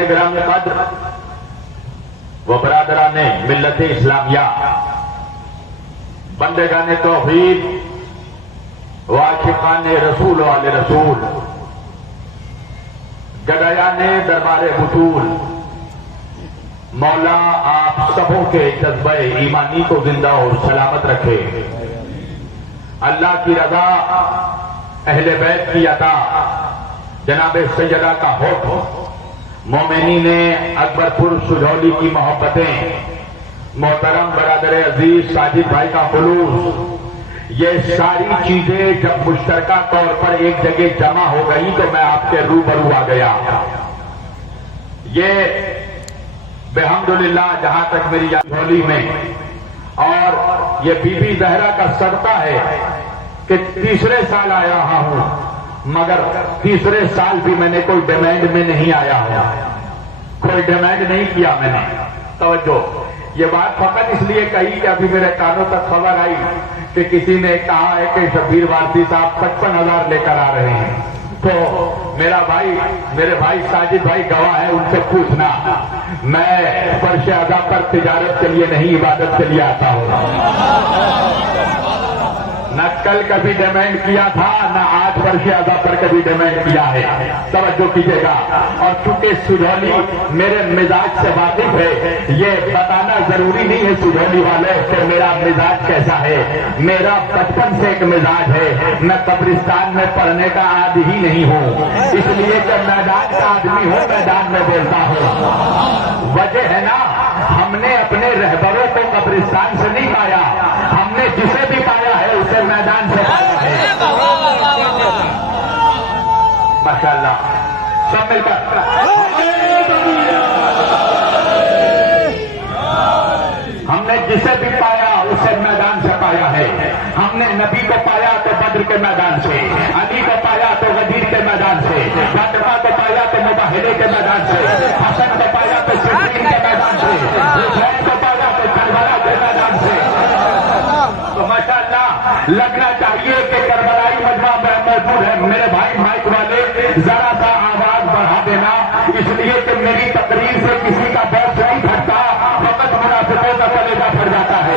بزرگان گرامی قدر و برادران ملت اسلامیہ، بندگان توحید و عاشقان رسول و آل رسول، گدایان دربار بطول، مولا آپ سبوں کے جذبہ ایمانی کو زندہ اور سلامت رکھے۔ اللہ کی رضا، اہل بیت کی عطا، جناب سیدہ کا حکم، مومنین اکبر پور سجولی کی محبتیں، محترم برادر عزیز ساجد بھائی کا خلوص، یہ ساری چیزیں جب مشترکہ طور پر ایک جگہ جمع ہو گئی تو میں آپ کے روبرو آ گیا۔ یہ بحمدللہ جہاں تک میری جھولی میں، اور یہ بی بی زہرا کا صدقہ ہے کہ تیسرے سال آیا رہا ہوں، مگر تیسرے سال بھی میں نے کوئی ڈیمانڈ میں نہیں آیا ہوں، کوئی ڈیمانڈ نہیں کیا میں نے۔ توجہ، یہ بات فقط اس لیے کہی کہ ابھی میرے کانوں تک خبر آئی کہ کسی نے کہا ہے کہ شبیر وارثی صاحب 55,000 لے کر آ رہے ہیں، تو میرے بھائی ساجد بھائی گواہ ہے، ان سے پوچھنا، میں فرش ادا پر تجارت کے لیے نہیں، عبادت کے لیے آتا ہوں۔ نہ کل کبھی ڈیمانڈ کیا تھا، نہ آج فرش ادا پر کبھی ڈیمانڈ کیا ہے۔ توجہ کیجیے گا۔ اور چونکہ سجولی میرے مزاج سے واقف ہے، یہ بتانا ضروری نہیں ہے سجولی والے کہ میرا مزاج کیسا ہے۔ میرا بچپن سے ایک مزاج ہے، میں قبرستان میں پڑھنے کا عادی ہی نہیں ہوں، اس لیے کہ میدان کا آدمی ہوں، میدان میں بولتا ہوں۔ وجہ ہے نا، ہم نے اپنے رہبروں کو قبرستان سے نہیں پایا، ہم نے جسے بھی پایا ہے اسے میدان سے پایا ہے۔ ماشاءاللہ، سب مل کر ہم نے جسے بھی پایا اسے میدان سے پایا ہے۔ ہم نے نبی کو پایا تو بدر کے میدان سے، علی کو پایا تو غدیر کے میدان سے، فاطمہ کو پایا تو مباہلے کے میدان سے، حسن کو پایا تو صفین کے میدان سے، حسین کو پایا تو کربلا کے میدان سے۔ تو ماشاءاللہ لگنا چاہیے کہ کربلائی مجمع میں موجود ہے۔ میرے بھائی مائک والے ذرا سا آواز بڑھا دینا، اس لیے کہ میری تقریر سے کسی کا بوجھ نہیں پھٹتا، فقط منافقوں کا کلیجہ پھٹ جاتا ہے۔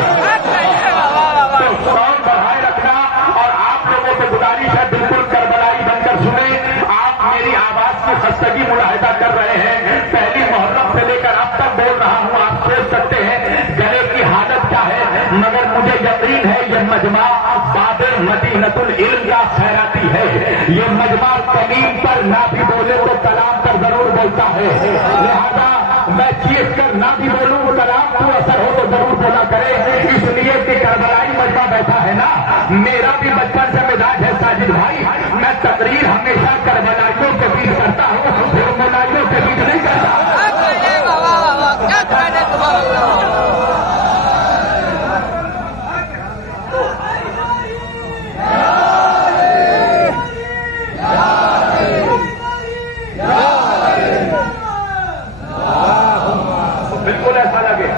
تو ساؤنڈ بڑھائے رکھنا، اور آپ لوگوں کو گزارش ہے بالکل کربلائی بن کر سنیں۔ آپ میری آواز کی خستگی ملاحظہ کر رہے ہیں، پہلی محرم سے لے کر اب تک بول رہا ہوں، آپ سوچ سکتے ہیں گلے کی حالت کیا ہے، مگر مجھے یقین ہے یہ مجمع باب مدینۃ العلم کا خیراتی ہے۔ یہ مجمع کلیم پر نہ بھی بولے تو کلام پر ضرور بولتا ہے، لہذا میں چیخ کر نہ بھی بولوں، کلام کو اثر ہو تو ضرور بولا کرے، اس لیے کہ کربلائی مجمع بیٹھا ہے نا۔ میرا بھی بچپن سے مزاج ہے ساجد بھائی، میں تقریر ہمیشہ کربلائیوں کے بیچ کرتا ہوں، پھر مولائیوں کے بیچ نہیں کرتا۔ بالکل ایسا لگے۔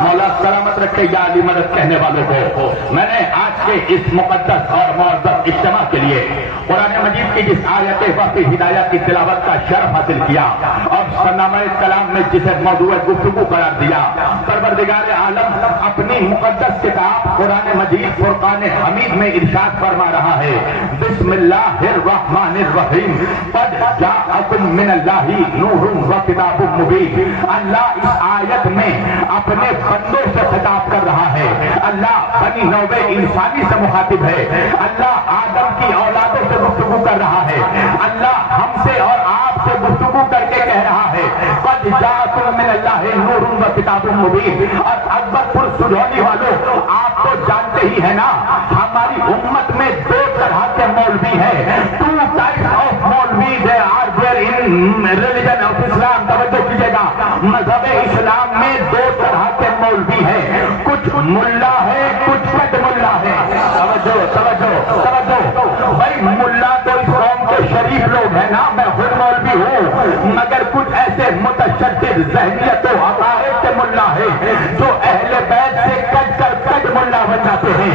مولا سلامت رکھے یا علی مدد کہنے والوں کو۔ میں نے آج کے اس مقدس اور معزز اجتماع کے لیے قرآن مجید کی جس آیت وحی ہدایت کی تلاوت کا شرف حاصل کیا، اور سرنامہ کلام میں جسے موضوع گفتگو قرار دیا، پروردگار عالم اپنی مقدس کتاب قرآن مجید فرقان حمید میں ارشاد فرما رہا ہے، بسم اللہ الرحمن الرحیم، قد جاءکم من اللہ نور و کتاب مبین۔ اللہ اس آیت میں اپنے بندوں سے خطاب کر رہا ہے، اللہ بنی نوع انسانی سے مخاطب ہے، اللہ آدم کی اولادوں سے گفتگو کر رہا ہے، اللہ ہم سے اور آپ سے گفتگو کر کے کہہ رہا ہے، قد جاءکم من اللہ نور و کتاب مبین۔ اور اکبر پور سجولی والوں، آپ تو جانتے ہی ہیں نا، ہماری امت میں دو طرح کے مولوی ہیں، to types of maulvi they are there in religion of Islam. توجہ کیجیے گا، مذہب اسلام میں دو طرح کے مولوی ہیں، کچھ ملا ہے، کچھ پٹ ملا ہے۔ توجہ توجہ توجہ، بھائی ملا تو اس قوم کے شریف لوگ ہیں نا، میں خود مولوی ہوں، مگر کچھ ایسے متشدد متشدد ذہنیت و عقائد کے ملا ہے جو اہل بیت سے کٹ کر کٹ ملا بن جاتے ہیں.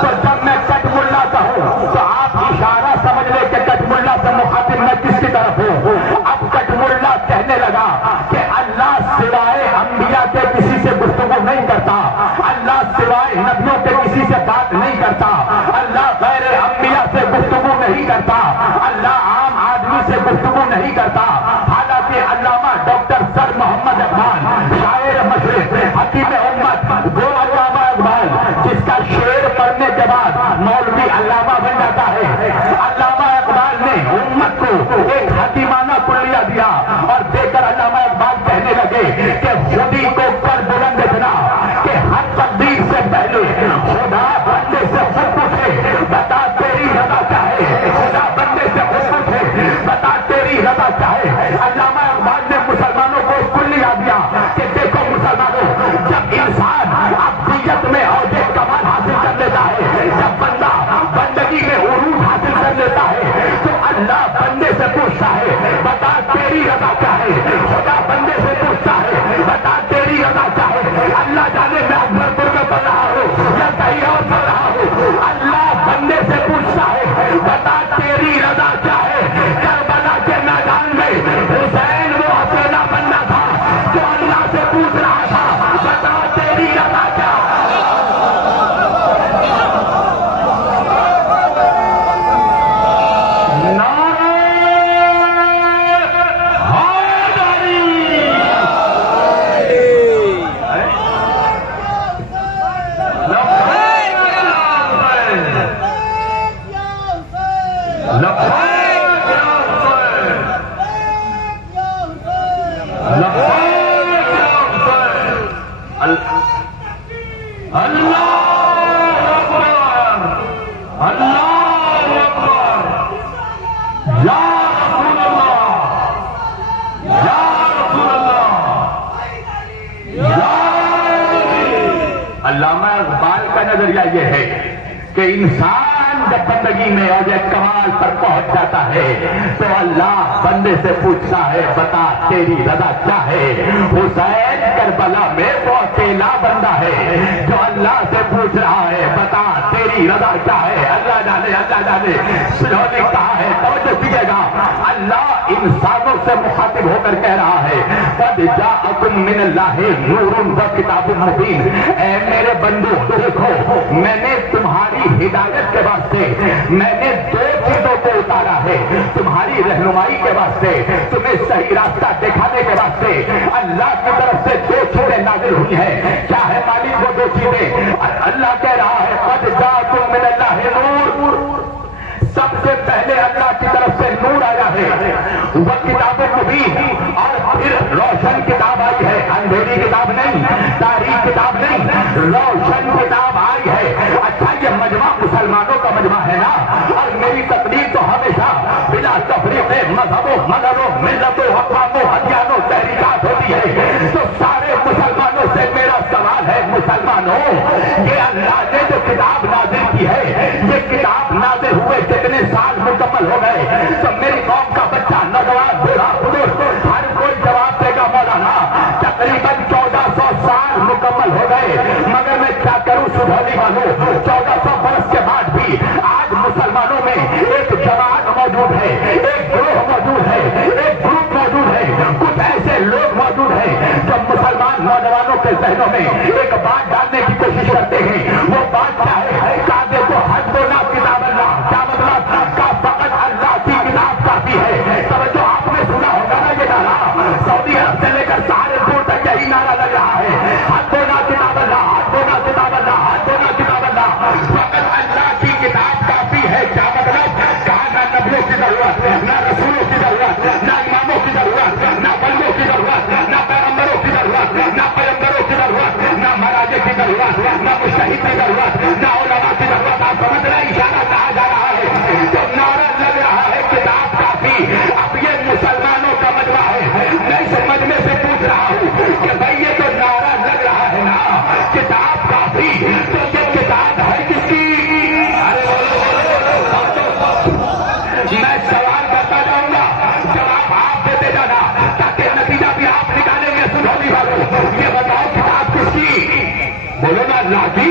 تو جب میں کٹ ملا کہوں تو آپ اشارہ سمجھ لیں کہ کٹ ملا سے مخاطب میں کس کی طرف ہوں. اب کٹ ملا کہنے لگا کہ اللہ سوائے انبیاء کے کسی سے گفتگو نہیں کرتا, اللہ سوائے نبیوں کے کسی سے بات نہیں کرتا, اللہ غیر انبیاء سے گفتگو نہیں کرتا, اللہ عام آدمی سے گفتگو نہیں کرتا. حالانکہ علامہ ڈاکٹر سر محمد اقبال شاعر مشرق حکیم امت وہ علامہ اقبال جس کا شعر پڑھنے کے بعد مولوی علامہ بن جاتا ہے. علامہ اقبال نے امت کو ایک حکیمانہ کلیہ دیا اور دے کر علامہ اقبال کہنے لگے کہ خودی کو کر بلند اتنا کہ ہر تقدیر سے پہلے خدا بندے سے خود پوچھے بتا تیری رضا چاہے, خدا بندے سے خود پوچھے بتا تیری رضا چاہے. علامہ اقبال نے مسلمانوں کو کلیہ دیا کہ دیکھو مسلمانوں, جب انسان ابدیت میں اوج کمال حاصل کر لیتا ہے, جب بندہ بندگی میں عروج حاصل کر لیتا ہے تو اللہ بندے سے پوچھتا ہے بتا تیری رضا چاہے, خدا بندے سے پوچھتا ہے بتا تیری رضا چاہے. اللہ جانے میں اکبر میں پڑھ رہا ہوں یا کہیں اور پڑھ رہا ہوں, اللہ بندے سے پوچھتا ہے بتا تیری رضا چاہے. کربلا کے میدان میں حسین وہ اکیلا بندہ تھا جو اللہ سے پوچھ رہا تھا بتا تیری رضا چاہے. علامہ اقبال کا نظریہ یہ ہے کہ انسان جب بندگی میں اوج کمال پر پہنچ جاتا ہے تو اللہ بندے سے پوچھتا ہے بتا تیری رضا کیا ہے. حسین کربلا میں وہ اکیلا بندہ ہے جو اللہ سے پوچھ رہا ہے بتا تیری رضا کیا ہے. اللہ جانے, اللہ جانے. سلہوں نے کہا ہے, توجہ کیجیے گا, اللہ انسانوں سے مخاطب ہو کر کہہ رہا ہے قد جاءکم من اللہ نور و کتاب مبین. اے میرے بندو دیکھو, میں نے تمہاری ہدایت کے واسطے میں نے دو چیزوں کو اتارا ہے, تمہاری رہنمائی کے واسطے, تمہیں صحیح راستہ دکھانے کے واسطے اللہ کی طرف سے دو چیزیں نازل ہوئی ہیں. کیا ہے مالک وہ دو چیزیں؟ اللہ کہہ رہا ہے قد جاءکم من اللہ نور, سب سے پہلے اللہ کی طرف سے نور آیا ہے, وہ کتاب مبین, اور پھر روشن کتاب آئی ہے. اندھیری کتاب نہیں, تاریخ کتاب نہیں, روشن کتاب آئی ہے. اچھا یہ مجمع مسلمانوں کا مجمع ہے نا, اور میری تقریر تو ہمیشہ بلا تفریق مذہبوں مذہبوں ملتوں اقواموں ادیانوں تحریکات ہوتی ہے. تو سارے مسلمانوں سے میرا سوال ہے, مسلمانوں یہ اللہ نے جو کتاب نازل کی ہے یہ کتاب نازل ہوئے کتنے سال مکمل ہو گئے؟ تو میری قوم کا بچہ نوجوان بوڑھا بزرگ ہر کوئی جواب دے گا مولانا تقریباً 1400 سال مکمل ہو گئے. مگر میں کیا کروں سدھولی والوں, 1400 برس کے بعد بھی آج مسلمانوں میں ایک جماعت موجود ہے, ایک گروہ موجود ہے, ایک گروپ موجود ہے, کچھ ایسے لوگ موجود ہیں جو مسلمان نوجوانوں کے ذہنوں میں ایک بات ڈالنے کی کوشش کرتے ہیں. وہ بات کیا ہے؟ کعبے کو حج بولا کتاب اللہ, کیا مطلب کا فقط اللہ کی کتاب کافی ہے. توجہ آپ نے سنا ہوگا نا یہ نعرہ, سعودی عرب سے لے کر سہارنپور تک یہی نعرہ لگ رہا ہے, حج بولا کتاب اللہ, حج بولا کتاب اللہ, حج بولا کتاب اللہ, فقط اللہ کی کتاب کافی ہے. کیا مطلب؟ کہاں نہ نبیوں کی ضرورت, نہ رسولوں کی ضرورت, نہ اماموں کی ضرورت, نہ بندوں کی ضرورت, نہ پیغمبروں کی ضرورت, نہ پیغمبروں کی ضرورت, نہ مہاراجے کی ضرورت, نہ مجتہد کی ضرورت, نہ علماء بولو نا اللہ کی.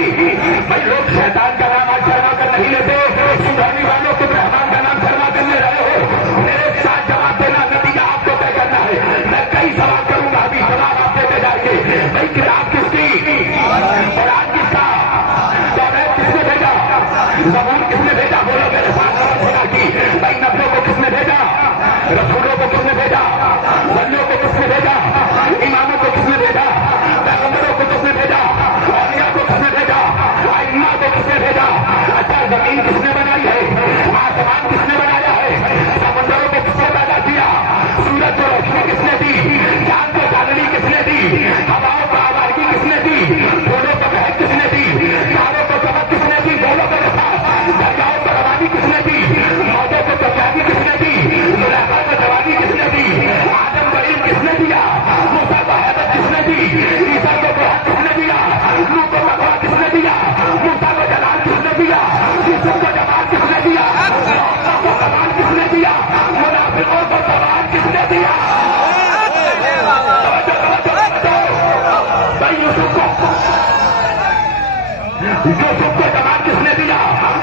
بھائی لوگ شیطان کا نام آج شرما کر نہیں لیتے, سدھرنے والوں کو رحمان کا نام شرما کر لے رہے ہو. میرے ساتھ جواب دینا, نتیجہ آپ کو طے کرنا ہے. میں کئی سوال کروں گا, ابھی جواب آپ دیتے جائیں گے. بھائی کتاب کس کی, قرآن کس کا, توریت کس نے بھیجا, زبور کس نے بھیجا, بولو میرے ساتھ خدا کی. بھائی نبیوں کو کس نے بھیجا, رسولوں کو کس نے بھیجا, ولیوں کو کس نے بھیجا, اماموں کو کس نے بھیجا, پیغمبروں کو کس نے بھیجا, اولیاء کو کس نے بھیجا, ائمہ کو کس نے بھیجا. اچھا زمین کس نے بنائی ہے, آسمان کس نے بنایا ہے, سمندروں کو کس نے پیدا کیا, سورج کو روشنی کس نے دی, چاند کو چاندنی کس نے دی, ہواؤں کو آوارگی کس نے دی, پھولوں کو مہک کس نے دی, تاروں کو چمک کس نے دی, بولوں کے ساتھ دریاؤں کو روانی کس نے دی, موجوں کو کامیابی کس نے دی, زلیخا کو جوانی کس نے دی, آدم کو علم کس نے دیا, موسیٰ کو حیبت کس نے دی, عیسیٰ کو برہت کس نے دیا, نوح کو تقویٰ کس نے دیا, موسیٰ کو جلال کس نے دیا, یوسف کو جمال کس نے دیا, اللہ کو کمال کس نے دیا, منافقوں کو سوال کس نے دیا. بھائی یوسف کو کمال کس نے دیا,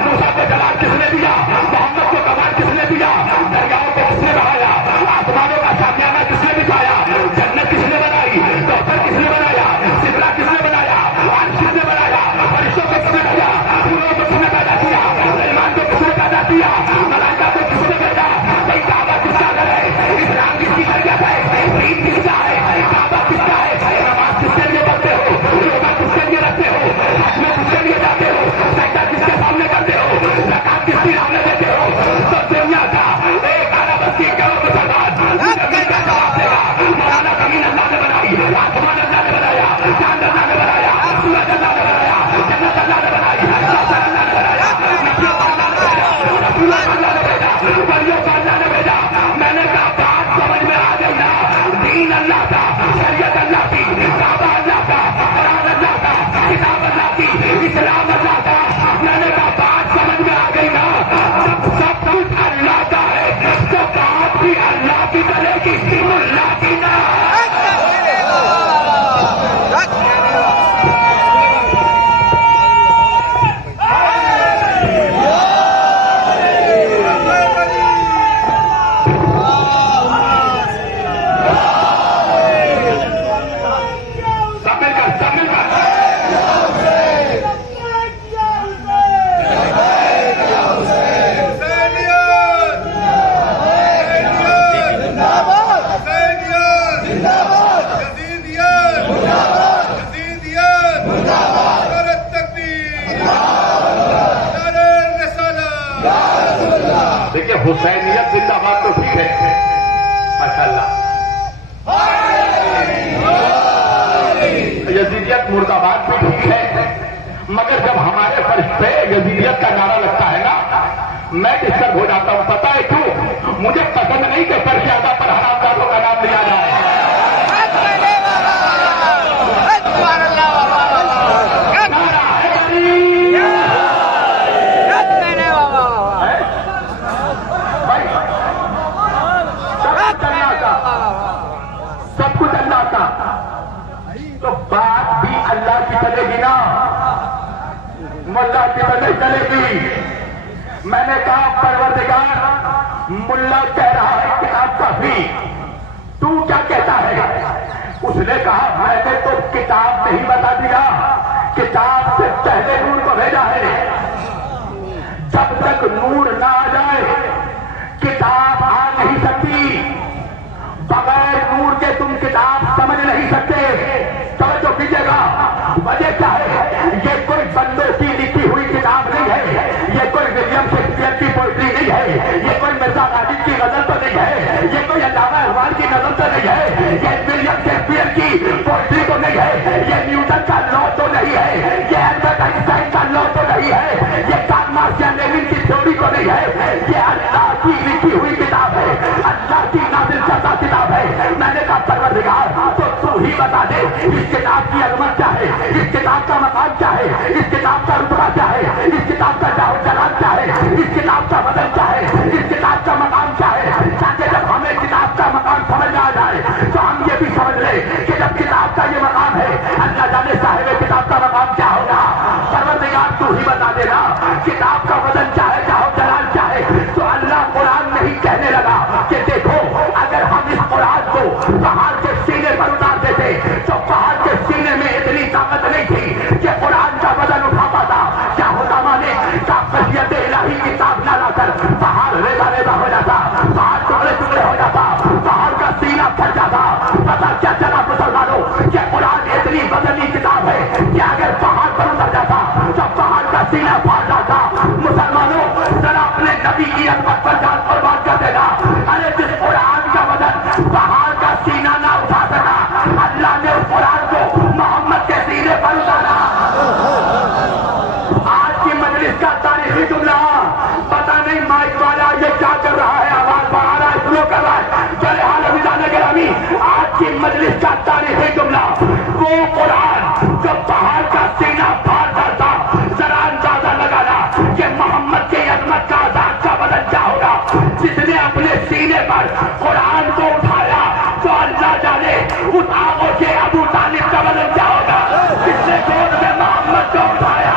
موسیٰ کو جلال کس نے دیا, محمد کو کمال کس نے دیا, دریاؤں کو کس نے بہایا, آسمانوں کا شامیانہ کس نے بچھایا, جنت کس نے بنائی, کوثر کس نے بنایا, سدرہ کس نے بنایا, عرش کس نے بنایا, فرشتوں کو کس نے بھیجا, پھولوں کو کس نے پیدا کیا, سلیمان کو کس نے پیدا کیا, ملائکہ کو کس نے بھیجا. بھائی کعبہ کس کا گھر ہے, اسلام کس کی خیریت ہے, عید کس کا ہے, کعبہ کس کا ہے, نماز کس کے لیے پڑھتے ہو, روزہ کس کے لیے رکھتے ہو, حج میں کس کے لیے جاتے ہو, سجدہ کس کے سامنے کرتے ہو, زکات کس کی سامنے دیتے ہو. تو دنیا کا ایک اعلیٰ بستی کرو مسلمان زمین کا جواب دے گا. مولانا زمین اللہ نے بنائی, آسمان اللہ نے بنایا, چاند اللہ نے بنایا, سورج اللہ نے بنایا, جنت اللہ نے بنائی, کوثر اللہ نے بنایا, نبیوں کو اللہ نے بھیجا, رسولوں کو اللہ نے بھیجا, ولیوں کو اللہ نے بھیجا. میں نے کہا بات سمجھ میں آ گئی نا, دین اللہ کا, شریعت اللہ کی, کعبہ اللہ کا, قرآن اللہ کا, کتاب اللہ کی, اسلام اللہ کا. میں نے کہا بات سمجھ میں آ گئی نا, سب کچھ اللہ کا ہے, تو بات بھی اللہ کی کرے گی, اللہ کی نہ. دیکھیے حسینیت زندہ باد تو ٹھیک ہے, ماشاء اللہ, یزیدیت مرد آباد بھی ٹھیک ہے, مگر جب ہمارے فرش پہ یزیدیت کا نعرہ لگتا ہے نا, میں ڈسٹرب ہو جاتا ہوں. پتا ہے کیوں؟ مجھے پسند نہیں کہ فرش اعلیٰ پر حرام کاروں کا نام لیا جائے. سب کچھ اللہ کا, تو بات بھی اللہ کی چلے گی نا, ملا کی وجہ چلے گی. میں نے کہا پروردگار, ملا کہہ رہا ہے کتاب کافی, تو کیا کہتا ہے؟ اس نے کہا میں نے تو کتاب نہیں بتا دیا, کتاب سے پہلے نور کو بھیجا ہے. جب تک نور نہ آ جائے کتاب آ نہیں سکتی. بغیر نور کے تم کتاب سمجھ نہیں سکتے. توجہ کیجیے گا, وجہ کیا ہے؟ یہ کوئی بندوں کی لکھی ہوئی کتاب نہیں ہے, یہ کوئی ولیم شیکسپیئر کی پوئٹری نہیں ہے, یہ کوئی مرزا غالب کی غزل تو نہیں ہے, یہ کوئی علامہ اقبال کی غزل تو نہیں ہے, یہ ولیم شیکسپیئر کی پوئٹری تو نہیں ہے, یہ نیوٹن کا لا تو نہیں ہے, یہ البرٹ آئنسٹائن کا لا تو نہیں ہے, یہ کارل مارکس یا لیوین کی تھیوری تو نہیں ہے. یہ اللہ کی لکھی ہوئی کتاب ہے, اللہ کی نازل کردہ کتاب ہے. میں نے کہا پروردگار تو ہی بتا دے اس کتاب کی عظمت کیا ہے, اس کتاب کا مقام کیا ہے, اس کتاب کا رتبہ کیا ہے, اس کتاب کا جاہ و جلال کیا ہے, اس کتاب کا وزن کیا ہے, اس کتاب کا مقام کیا ہے, تاکہ جب ہمیں کتاب کا مقام سمجھ میں آ جائے تو ہم یہ بھی سمجھ لیں کہ جب کتاب کا یہ مقام ہے, اللہ جانے صاحب کتاب کا مقام کیا جو پہاڑ کے سینے میں اتنی طاقت نہیں تھی کہ قرآن کا وزن اٹھا پاتا، کیا ہوتا مانے کا خشیت الہی کتاب نہ لا کر پہاڑ ریزا ریزا ہو جاتا، پہاڑ ٹکڑے ٹکڑے ہو جاتا، پہاڑ کا سینہ پھٹ جاتا۔ پتا کیا چلا مسلمانوں کہ قرآن اتنی وزنی کتاب ہے کہ اگر پہاڑ پر اتر جاتا تو پہاڑ کا سینہ پھاڑ جاتا۔ مسلمانوں ذرا اپنے نبی کی عظمت پر جان قربان کر دینا۔ ارے جس قرآن کا وزن پہاڑ کا سینہ نہ اٹھا سکا، اللہ نے اس قرآن کو محمد کے سینے پر اتارا۔ آج کی مجلس کا تاریخی جملہ، پتہ نہیں مائک والا یہ کیا کر رہا ہے، آواز بڑھا رہا ہے، شروع کر رہا ہے، چلے حال ابھی گرامی، آج کی مجلس کا تاریخی جملہ وہ قرآن جو پہاڑ کا سینہ پھاڑتا تھا۔ ذرا اندازہ لگانا کہ محمد کی عظمت کا ذات کا وزن کیا ہوگا۔ جس نے اپنے سینے پر قرآن کو اٹھایا تو اللہ جانے اس آگوں کے ابو طالب کا وزن کیا ہوگا۔ جس نے گود میں محمد کو اٹھایا،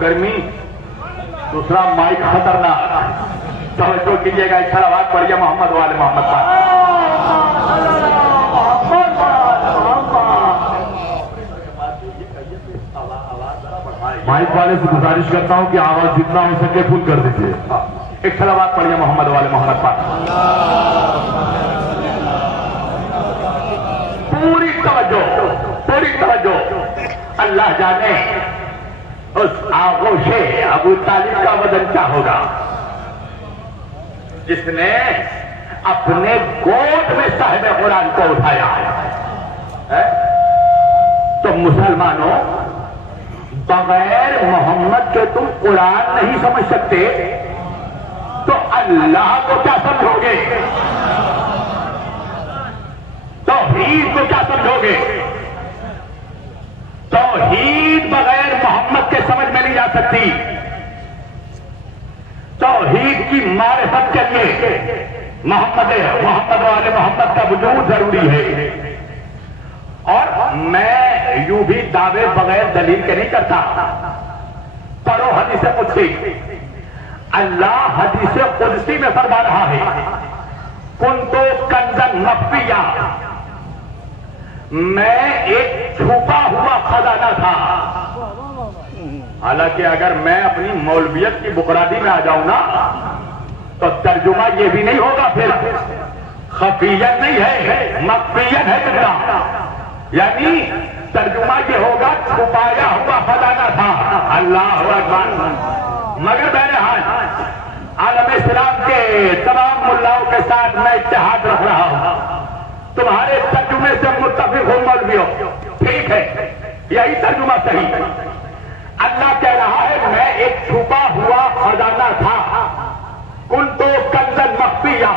گرمی، دوسرا مائک خطرناک۔ توجہ کیجیے گا، اچھا آواز پڑھیے محمد والے محمد پاک۔ مائک والے سے گزارش کرتا ہوں کہ آواز جتنا ہو سکے فل کر دیجیے۔ ایک آواز پڑھیے محمد والے محمد پاک۔ پوری توجہ، پوری توجہ۔ اللہ جانے اس آغوش ابو طالب کا وزن کیا ہوگا جس نے اپنے گود میں صاحب قرآن کو اٹھایا ہے۔ تو مسلمانوں، بغیر محمد کے تم قرآن نہیں سمجھ سکتے تو اللہ کو کیا سمجھو گے؟ توحید کو کیا سمجھو گے؟ توحید بغیر محمد کے سمجھ میں نہیں جا سکتی۔ توحید کی معرفت کے لیے محمد والے محمد کا وجود ضروری ہے۔ اور میں یوں بھی دعوے بغیر دلیل کے نہیں کرتا۔ پڑھو حدیث قدسی، اللہ حدیث قدسی میں فرما رہا ہے، کنتو کنزن مخفیا، میں ایک چھپا ہوا خزانہ تھا۔ حالانکہ اگر میں اپنی مولویت کی بکرادی میں آ جاؤں نا تو ترجمہ یہ بھی نہیں ہوگا، پھر خفیت نہیں ہے، مخفیت ہے ترجمہ، یعنی ترجمہ یہ ہوگا چھپایا ہوا خزانہ تھا۔ اللہ اکبر۔ مگر بہرحال عالم اسلام کے تمام ملاؤں کے ساتھ میں اتحاد رکھ رہا ہوں، تمہارے ترجمے سے متفق ہوں مولویوں، ٹھیک ہے، یہی ترجمہ صحیح ہے۔ اللہ کہہ رہا ہے میں ایک چھپا ہوا خزانہ تھا، کنتو کنزن مخفیا،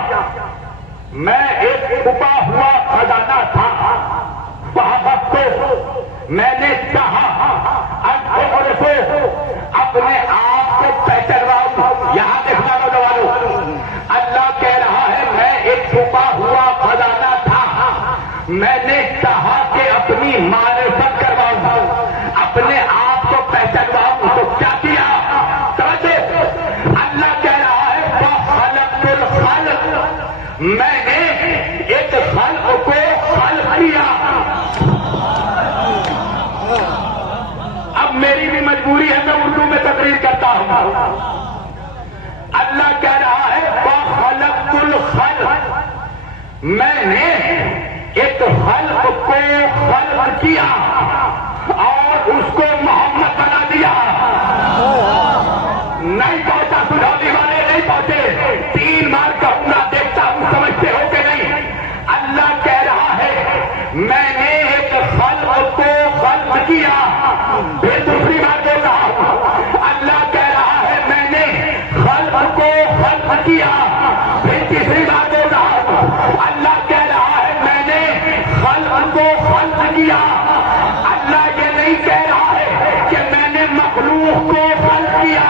میں ایک چھپا ہوا خزانہ تھا، میں نے چاہا اپنے آپ کو پہچانواؤں۔ یہاں دیکھنا نوجوانوں، اللہ کہہ رہا ہے میں ایک چھپا ہوا خزانہ تھا، میں نے چاہا کہ اپنی معرفت کرواؤں، اپنے آپ کو پہچانواؤں، تو کیا کیا؟ اللہ کہہ رہا ہے فخلقت الخلق، میں نے ایک خلق کو خلق کیا۔ اب میری بھی مجبوری ہے، میں اردو میں تقریر کرتا ہوں۔ اللہ کہہ رہا ہے فخلقت الخلق، میں نے ایک خلق کو خلق کیا اور اس کو محمد بنا دیا۔ نہیں پہنچا، سجھانے والے نہیں پہنچے، 3 بار کہوں گا، دیکھتا ہوں سمجھتے ہو کہ نہیں۔ اللہ کہہ رہا ہے میں نے ایک خلق کو خلق کیا، پھر دوسری بار جو کہا اللہ کہہ رہا ہے میں نے خلق کو خلق کیا. پھر تیسری بات بول رہا ہوں, اللہ کہہ رہا ہے میں نے خلق کو خلق کیا. اللہ یہ نہیں کہہ رہا ہے کہ میں نے مخلوق کو خلق کیا.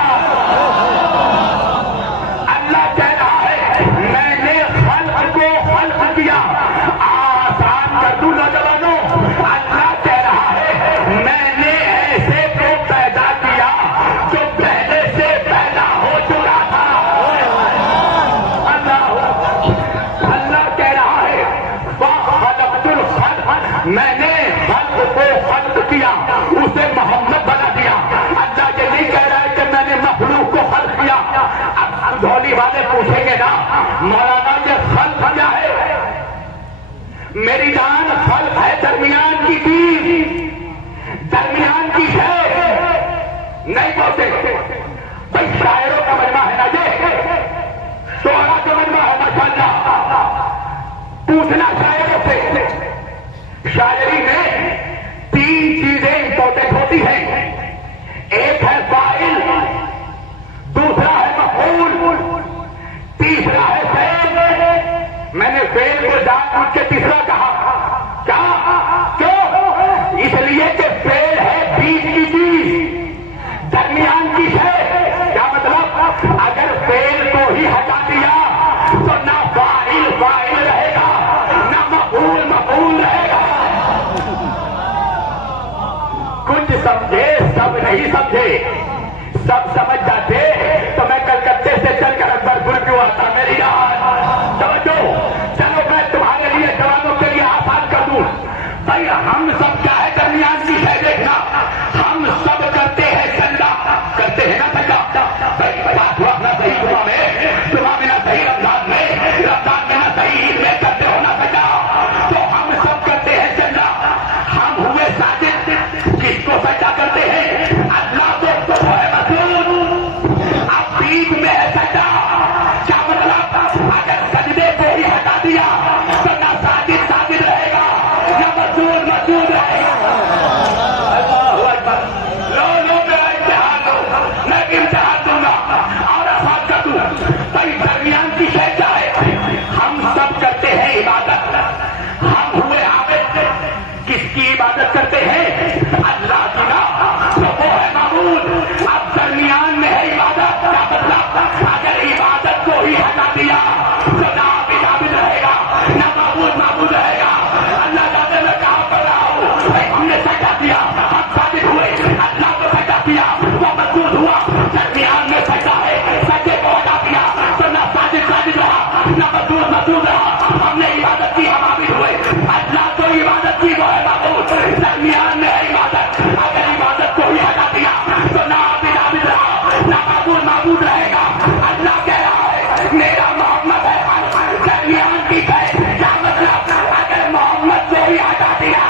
اللہ کہہ رہا ہے میں نے خلق کو خلق کیا. آسان کر دوں نوجوانوں, اللہ کہہ رہا ہے میں نے ایسے کو پیدا کیا جو پہلے سے پیدا ہو چکا تھا. اللہ کہہ رہا ہے خلقت الخلق, میں نے خلق کو خلق کیا, اسے محمد بنا دیا. اللہ یہ نہیں کہہ رہا ہے کہ میں نے مخلوق کو خلق کیا. اب دھولی والے پوچھیں گے نا مولانا یہ خلق کیا ہے؟ میری جان خلق ہے درمیان کی چیز, درمیان کی شے. نہیں بولتے بھائی شاعروں کا مجمع ہے نا, یہ شعرا کا مجمع ہے ماشاءاللہ. پوچھنا شاعروں سے, شاعری میں 3 چیزیں امپورٹنٹ ہوتی ہیں. ایک ہے فاعل, دوسرا ہے مفعول, تیسرا ہے فعل. میں نے فعل کو جان بوجھ کے تیسرا کہا. کیوں؟ اس لیے کہ فعل ہے بیچ کی چیز, درمیان کی شے. کیا مطلب؟ اگر فعل کو ہی ہٹا دیا تو نہ فاعل فاعل رہے گا, نہ مفعول مفعول رہے گا. کچھ سمجھے سب نہیں سمجھے. سب سمجھ جاتے تو میں کلکتے سے چل کر اکبر پور کیوں آتا. میری یاد توجہ, چلو میں تمہارے لیے جوانوں کے لیے آسان کر دوں. بھائی ہم سب کیا ہے درمیان کی شے دیکھنا, ہم سب کرتے ہیں سجدہ, کرتے ہیں نا سجدہ. بات ہوا اپنا صحیح صبح میں, صبح میں نہ صحیح رمضان میں, رمضان میں نہ صحیح عید میں کرتے ہو نا سجدہ. تو ہم سب کرتے ہیں سجدہ. ہم ہوئے ساجد, کس کو سجدہ کرتے ہیں؟ اللہ کو ہے مسعود. اب عید میں ہے سجدہ. کیا مطلب؟ اگر سجدے کو ہی ہٹا دیا تو نہ ساجد ساجد رہے گا, نہ مسعود مسعود رہے گا. اللہ اکبر. لو میرا امتحان لو, میں امتحان دوں گا اور آسان کر دوں. بھائی درمیان کی شے کیا ہے؟ ہم سب کرتے ہیں عبادت. ہم ہوئے عابد, کس کی عبادت کرتے ہیں؟ اللہ کی نا, تو وہ ہے معبود. اب درمیان میں ہے عبادت. کیا مطلب؟ اگر عبادت کو ہی ہٹا دیا تو نہ عابد عابد رہے گا, نہ معبود معبود رہے گا. اللہ جانے میں کہاں پڑھ رہا ہوں. ہم نے سجدہ کیا, ہم ثابت ہوئے, اللہ کو سجدہ کیا, وہ مسعود ہوا. درمیان میں سجدہ ہے, سجدے کو ہٹا دیا تو نہ ساجد ساجد رہا, نہ مسعود مسعود رہا. ہم نے عبادت کی, ہم عابد ہوئے. اللہ کو عبادت کی, وہ ہے معبود. درمیان میں ہے عبادت. اگر عبادت کو ہی ہٹا دیا تو نہ عابد عابد رہا, نہ معبود معبود رہے گا. اللہ کہہ رہا ہے میرا محمد ہے خلق, درمیان کی ہے. کیا مطلب؟ اگر محمد کو ہی ہٹا دیا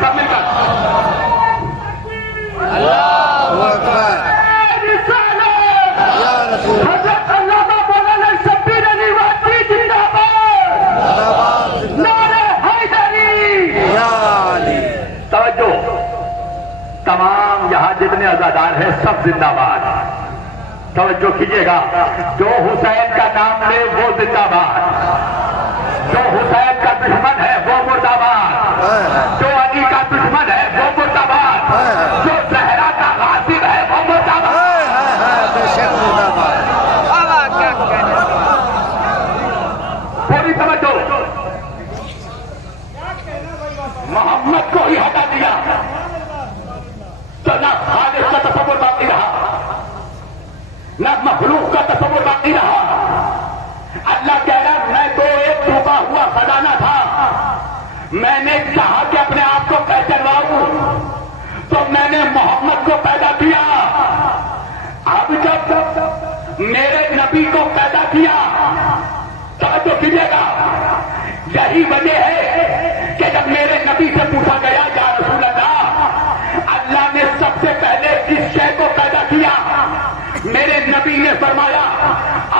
سب مل کر اللہ اکبر. حضرت علامہ مولانا شبیر علی واجی زندہ باد, نعرہ حیدری. توجہ, تمام یہاں جتنے عزادار ہیں سب زندہ باد. توجہ کیجیے گا, جو حسین کا نام لے وہ زندہ باد, جو حسین کا دشمن ہے وہ مرد آباد, جو علی کا دشمن ہے وہ مرد آباد, جو زہرا کا غاصب ہے وہ مرد آباد. پوری توجہ, محمد کو ہی ہٹا دیا تو نہ خالق کا تصور باقی رہا, نہ مخلوق کا تصور باقی رہا. اللہ کہہ رہا میں تو ایک ڈوبا ہوا خزانہ تھا, میں نے چاہا کہ اپنے آپ کو پہچانواؤں تو میں نے محمد کو پیدا کیا. اب جب میرے نبی کو پیدا کیا توجہ کیجیے گا, یہی وجہ ہے کہ جب میرے نبی سے پوچھا گیا یا رسول اللہ اللہ نے سب سے پہلے کس شے کو پیدا کیا، میرے نبی نے فرمایا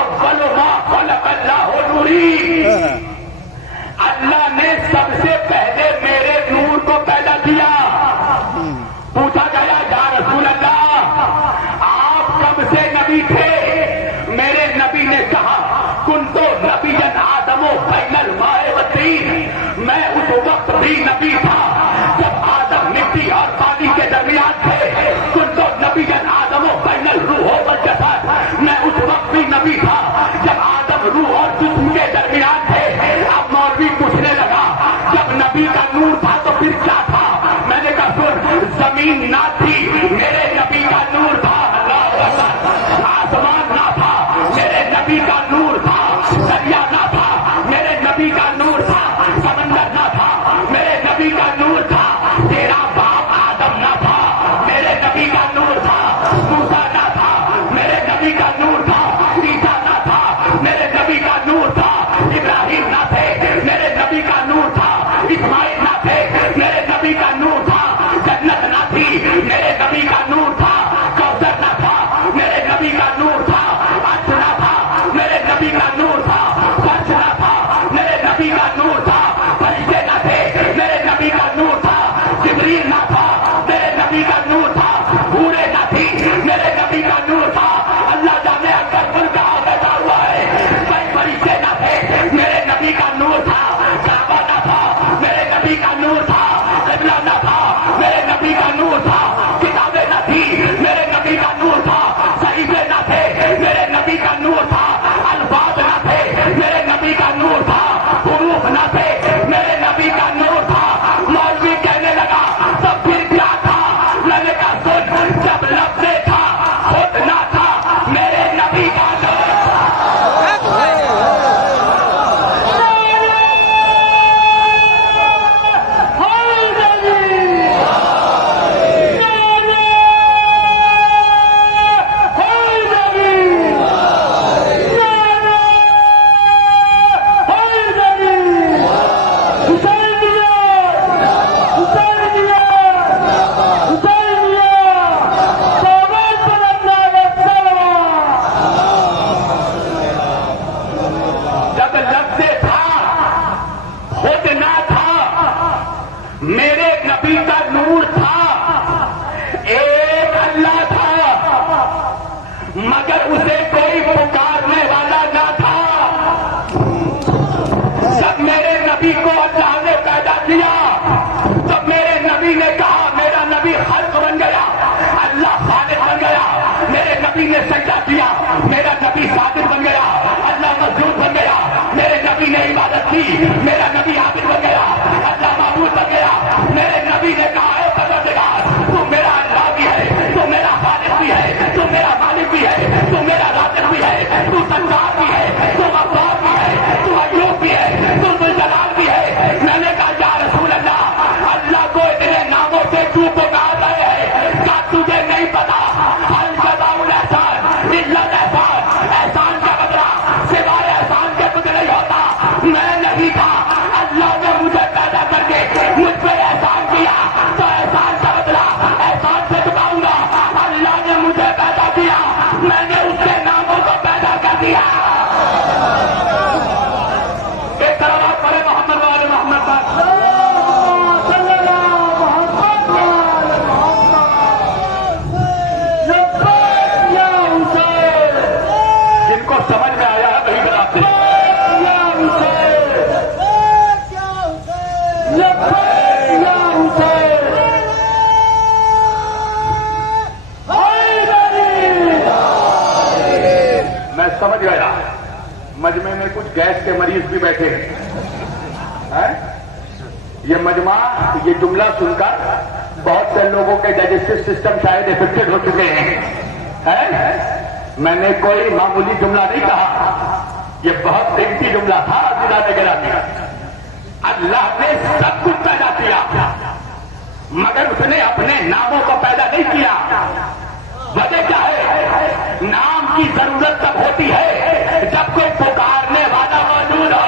اول ما خلق اللہ نوری، اللہ نے سب سے پہلے میرے نور کو پیدا کیا۔ پوچھا گیا یا رسول اللہ آپ کب سے نبی تھے، میرے نبی نے کہا کنت نبیا آدم بین الماء والطین، میں اس وقت بھی نبی تھا جب آدم مٹی اور پانی کے درمیان تھے، کنت نبیا آدم بین الروح والجسد، میں اس وقت بھی نبی تھا جب آدم روح اور جسم کے درمیان تھے۔ اب مولوی پوچھنے لگا جب نبی کا نور تھا تو پھر کیا تھا، میں نے کہا سن زمین نہ تھی میرے نبی کا نور تھا، اللہ اکبر، آسمان نہ تھا میرے نبی کا نور تھا، دریا نہ تھا میرے نبی کا نور تھا، سمندر نہ تھا میرے نبی کا نور تھا، تیرا باپ آدم نہ تھا میرے نبی کا نور تھا، موسیٰ نہ تھا میرے نبی کا نور تھا، عیسیٰ نہ تھا میرے نبی کا نور تھا، ابراہیم نہ تھے میرے نبی کا نور تھا، اسماعیل نہ تھے میرے نبی کا نور تھا، جنت نہ تھی میرے نبی کا نور تھا، کوثر نہ تھا میرے نبی کا نور تھا، عرش نہ تھا میرے نبی کا نور تھا، فرش نہ تھا میرے نبی کا نور تھا، فرشتے نہ تھے میرے نبی کا نور تھا، جبریل نہ تھا میرے نبی کا نور تھا، حوریں نہ تھی میرے نبی کا نور تھا، اللہ جانے اکبر ملک کہاں بیٹھا ہوا ہے، کئی فرشتے نہ تھے میرے نبی کا نور تھا، کعبہ نہ تھا میرے نبی کا نور تھا، قبلہ نہ تھا میرے نبی کا نور تھا، کتابیں نہ تھی میرے نبی کا نور تھا، صحیفے نہ تھے میرے نبی کا نور تھا، الفاظ نہ تھے میرے نبی کا نور تھا، حروف نہ تھے میرے نبی کا نور تھا۔ مولوی کہنے لگا تو پھر کیا تھا، میں نے کہا سن جب لفظ تھا خود نہ تھا میرے نبی کا نور جب لفظ تھا خود نہ تھا میرے نبی کا نور تھا، ایک اللہ تھا مگر اسے کوئی پکارنے والا نہ تھا۔ جب میرے نبی کو اللہ نے پیدا کیا تو میرے نبی نے کہا میرا نبی خلق بن گیا، اللہ خالق بن گیا، میرے نبی نے سجدہ کیا میرا نبی ساجد بن گیا، اللہ مسجود بن گیا، میرے نبی نے عبادت کی میرا نبی عابد بن گیا، اللہ معبود بن گیا، میرے نبی نے کہا اے پروردگار تو میرا اللہ بھی ہے، تو میرا خالق بھی ہے، تو میرا مالک بھی ہے، تو میرا رازق بھی ہے، تو ستار بھی ہے، تو غفار بھی ہے، تو ایوب بھی ہے، تو ذوالجلال بھی ہے۔ میں نے کہا یا رسول اللہ اللہ کو اتنے ناموں سے کیوں پکار رہے ہیں، کیا تجھے نہیں پتا ہل جزاء الاحسان الا الاحسان، احسان کا بدلہ سوائے احسان کے کچھ نہیں ہوتا۔ میں نہیں تھا اللہ نے مجھے پیدا کر کے مجھ پہ احسان کیا تو احسان کا بدلہ احسان سے چکاؤں گا، اللہ نے مجھے پیدا کیا میں نے اس کے ناموں کو پیدا کر دیا۔ ایک طرح آپ پڑھے محمد والے محمد پر جن کو سمجھ میں آیا ہے وہی بتاتے ہیں۔ میں سمجھ گیا مجمع میں کچھ گیس کے مریض بھی بیٹھے ہیں، یہ مجمع یہ جملہ سن کر بہت سے لوگوں کے ڈائجسٹو سسٹم شاید افیکٹڈ ہو چکے ہیں۔ میں نے کوئی معمولی جملہ نہیں کہا، یہ بہت قیمتی جملہ تھا۔ گرامی اللہ نے سب کچھ پیدا کیا مگر اس نے اپنے ناموں کو پیدا نہیں کیا۔ وجہ کیا ہے؟ نام کی ضرورت تب ہوتی ہے جب کوئی پکارنے والا موجود ہو۔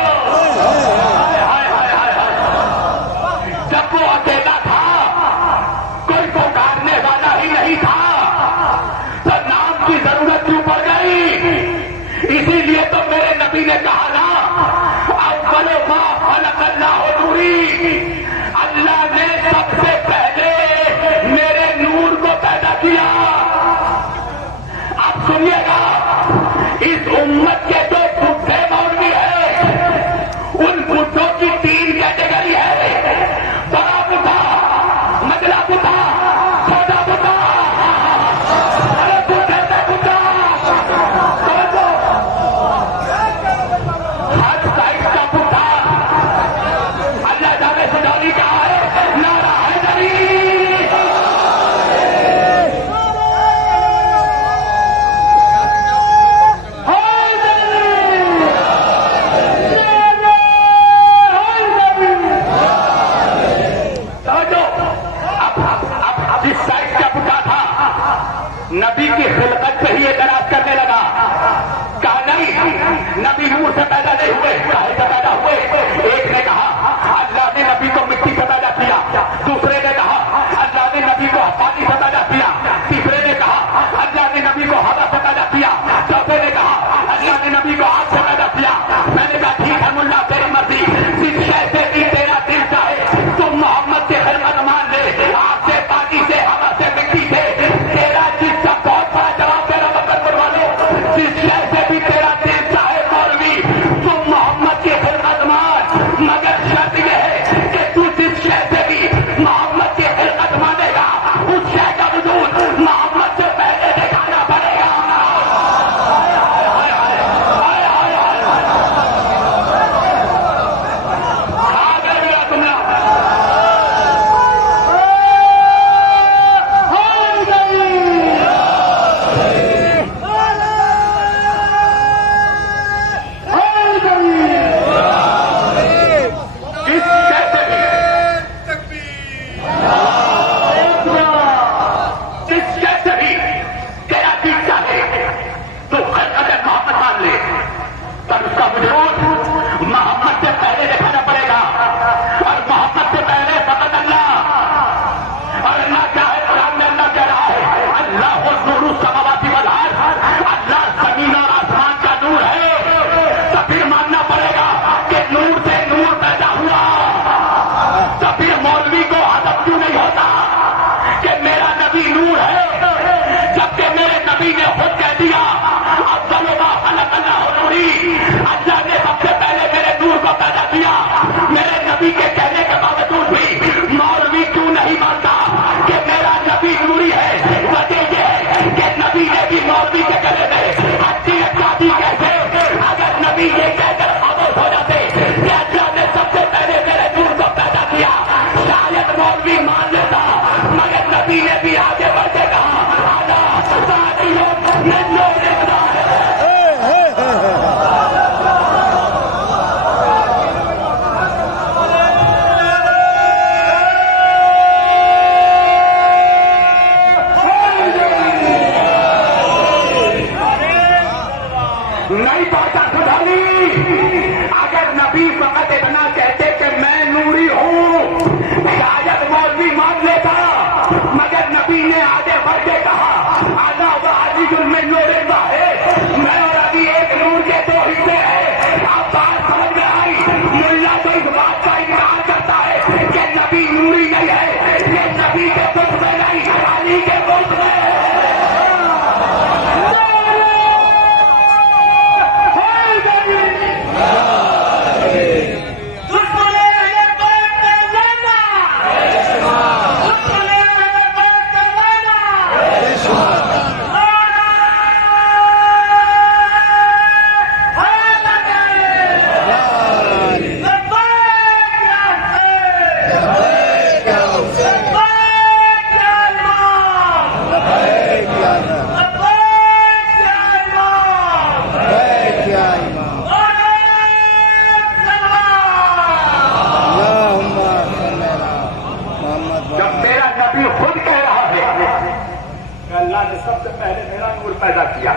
اللہ نے سب سے پہلے میرا نور پیدا کیا،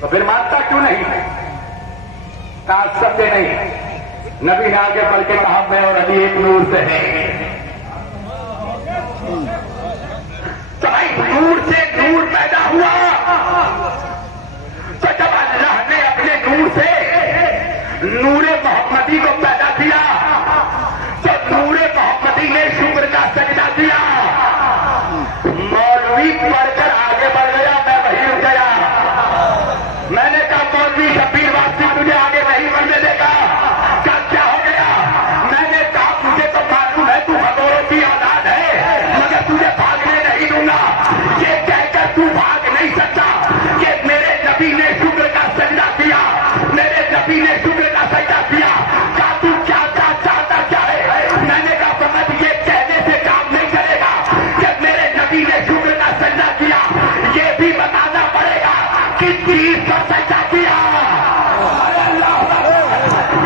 تو پھر مانتا کیوں نہیں ہے؟ کہا سمجھے نہیں، نبی نے آگے بڑھ کے کہا میں اور علی ایک نور سے ہیں۔ تو بھائی نور سے نور پیدا ہوا، تو جب اللہ نے اپنے نور سے نور محمدی کو پیدا کیا تو نور محمدی نے شکر کا سجدہ دیا۔ مولوی پڑھ کر آگے بڑھ گیا، میں وہیں رک گیا۔ میں نے کہا مولوی شبیر واسی تجھے آگے نہیں بڑھنے دے گا، کیا ہو گیا؟ میں نے کہا مجھے تو معلوم ہے تو بھگوروں کی اولاد ہے، مگر تجھے بھاگنے نہیں دوں گا۔ یہ کہہ کر تو بھاگ نہیں سکتا کہ میرے نبی نے شکر کا سجدہ کیا، میرے نبی نے شکر کا سجدہ کیا، کہا تو کیا چاہتا کیا ہے؟ میں نے کہا سمجھ یہ کہنے سے کام نہیں کرے گا کہ میرے نبی نے شکر کا سجدہ کیا، یہ بھی بتانا پڑے گا کس چیز کا سجدہ کیا۔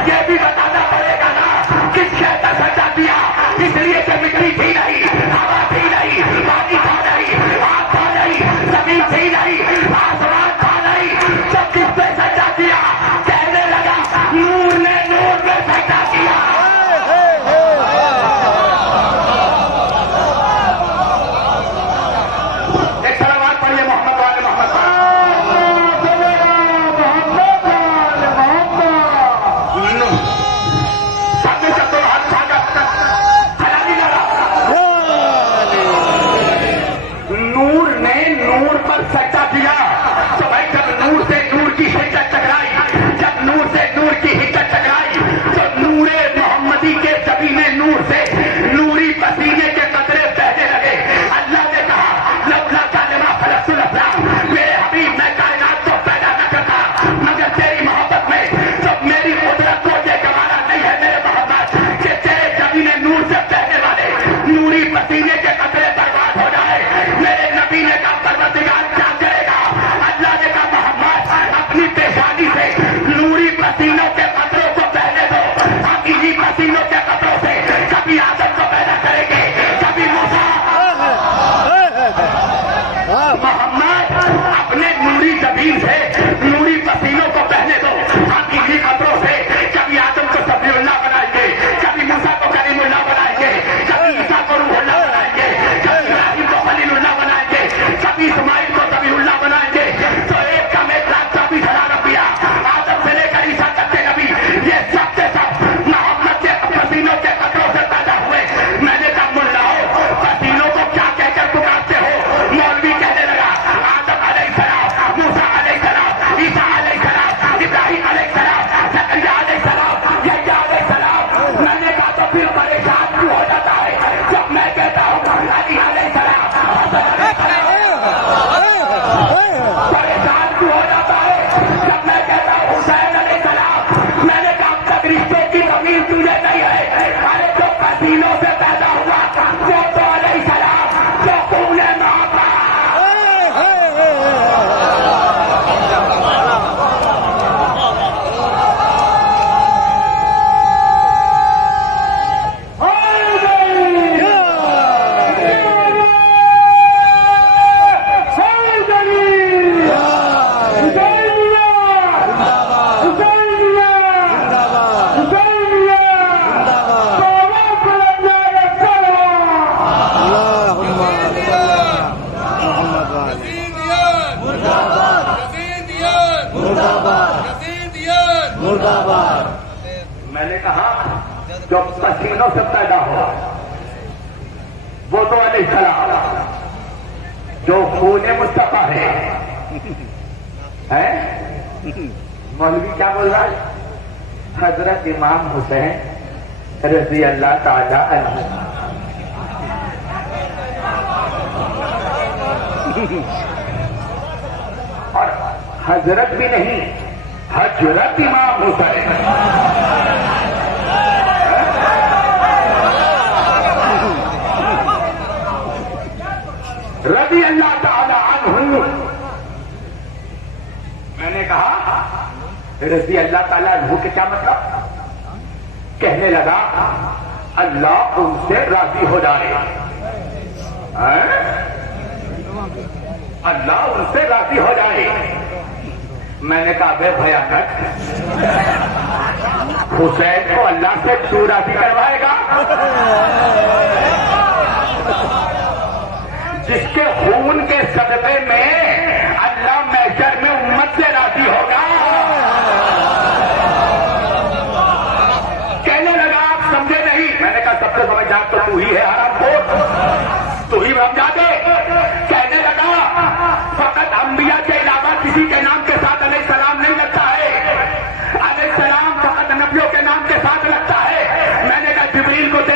یہ بھی بتانا پڑے گا نا کس شے کا سجدہ کیا، اس لیے کہ مٹی تھی نہیں، ہوا تھی نہیں، پانی تھا نہیں، آگ تھا نہیں، زمین تھی نہیں، آسمان تھا نہیں، تو کس پہ سجدہ کیا؟ کہنے لگا نور نے نور پہ سجدہ کیا۔ ایک سلوات پڑھیے محمد والے محمد نور نے نور پر سجدہ کیا۔ تو بھائی جب نور سے نور کی حدت ٹکرائی، جب نور سے نور کی حدت ٹکرائی تو نور محمدی کے زمین نور سے نوری پسینے کے قطرے بہنے لگے۔ اللہ نے کہا لولا کلمہ خلقت الافلاق، میرے حبیب میں کائنات کو پیدا نہ کرتا مگر تیری محبت میں، تو میری قدرت کو یہ گوارا نہیں ہے میرے محمد کہ تیرے زمین نور سے بہنے والے نوری پسینے کے قطرے برباد ہو جائے۔ میرے نبی نے کہا پروردگار کیا کرے گا؟ اللہ نے کہا محمد اپنی پیشانی سے نوری پسینوں کے قطروں کو بہنے دو، ہم انہی پسینوں کے قطروں سے کبھی آدم کو پیدا کریں گے، کبھی موسیٰ۔ محمد اپنے نوری زمین سے نوری پسینوں کو بہنے دو، ہم انہی قطروں سے کبھی آدم کو صفی اللہ بنائیں گے، کبھی موسیٰ کو کریم اللہ بنائیں گے، کبھی عیسیٰ کو روح اللہ بنائیں گے، کبھی ابراہیم کو خلیل اللہ بنائیں گے، کبھی اسماعیل کو ذبیح اللہ بنائیں گے۔ تو ایک کا میں 1,24,000 انبیاء آدم سے لے کر عیسیٰ تک کے نبی، یہ سب کے سب محمد کے پسینوں کے قطروں سے پیدا ہوئے۔ میں نے کہا ملاؤ پسینوں کو کیا کہہ کر پکارتے ہو؟ مولوی کہنے لگا آدم علیہ السلام، موسیٰ علیہ السلام، عیسیٰ علیہ السلام، ابراہیم علیہ السلام، زکریا علیہ السلام، یحییٰ علیہ السلام۔ میں نے کہا تو پھر پریشان کیوں ہو جاتا ہے جب میں کہتا ہوں علی علیہ السلام؟ پریشان کیوں ہو جاتا ہے جب میں کہتا ہوں حسین علیہ السلام؟ میں نے کہا اب تک رشتوں کی زمین تجھے نہیں ہے، ارے جو پسینوں سے پیدا ہوا وہ تو علیہ السلام جو خون محبت۔ میں نے کہا جو پسینوں سے پیدا ہوا وہ تو علیہ السلام، جو خون مصطفیٰ ہے۔ مولوی کیا بول رہا ہے؟ حضرت امام حسین رضی اللہ تعالی عنہ۔ اور حضرت بھی نہیں، حضرت امام حسین۔ رضی اللہ تعالی عنہ۔ میں نے کہا رضی اللہ تعالی عنہ کے کیا مطلب؟ کہنے لگا اللہ ان سے راضی ہو جائے۔ اللہ ان سے راضی ہو جائے. میں نے کہا بے بھیانک، حسین کو اللہ سے تو راضی کروائے گا؟ جس کے خون کے صدقے میں اللہ محشر میں امت سے راضی ہوگا. کہنے لگا آپ سمجھے نہیں. میں نے کہا سب سے سمجھدار تو ہی ہے حرام خور، تو ہی سمجھا دے. کہنے لگا فقط انبیاء کے علاوہ کسی کے نام کے ساتھ علیہ السلام نہیں لگتا ہے، علیہ السلام فقط نبیوں کے نام کے ساتھ لگتا ہے. میں نے کہا جبریل کو دے